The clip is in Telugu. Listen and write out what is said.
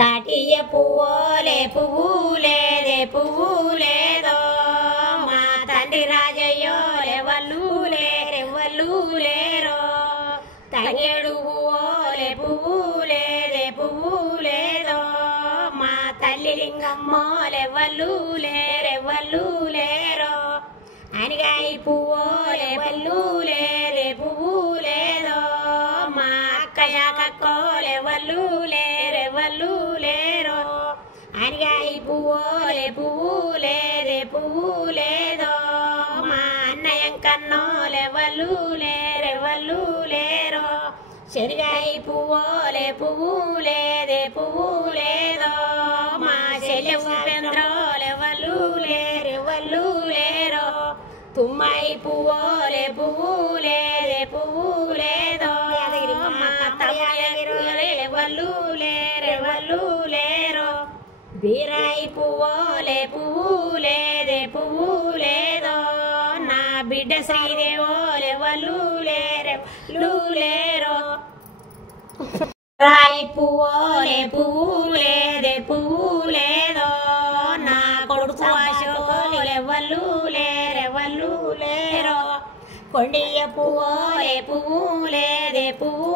తాటియ పువ్వులే పువ్వు లేదే పువ్వు లేదో మా తండ్రి రాజయ్యో రెవళ్ళు లేరెవ్వళ్ళు లేరో తంగేడు పువ్వులే పువ్వు లేదే పువ్వు లేదో మా తల్లి లింగమ్మో లెవ్వళ్ళు లేరెవ్వళ్ళు లేరో అనిగాయి పువ్వులే వళ్ళు లేరే పువ్వు లేదో మా అక్క శాకక్కోలెవ్వళ్ళు లేరెవ్వళ్ళు లేరో అనిగాయి పువ్వులే పువ్వు లేదే పువ్వు లేదో మా అన్నయ్యంకన్నోలెవ్వళ్ళు లేరెవ్వళ్ళు లేరో శరిగాయి పువ్వులే పువ్వు లేదే పువ్వు లేదో మా చెల్లె ఉపేంద్రోలెవ్వళ్ళు లేరెవ్వళ్ళు లేరో తుమ్మాయి పువ్వులే పువ్వు లేదే పువ్వు లేదో మా తమ్ముళ్ళు లేరెవ్వళ్ళు లేరో బీరాయి పువ్వులే పువ్వు లేదే పువ్వు లేదో నా బిడ్డ శ్రీదేవోలెవ్వళ్ళు లేరెవ్వళ్ళు లేరో రాయి పువ్వులే పువ్వు లేదే పువ్వు లేదో నా కొడుకు అశోకులెవ్వళ్ళు లేరెవ్వళ్ళు లేరో కొండియ పువ్వులే పువ్వు లేదే పువ్వు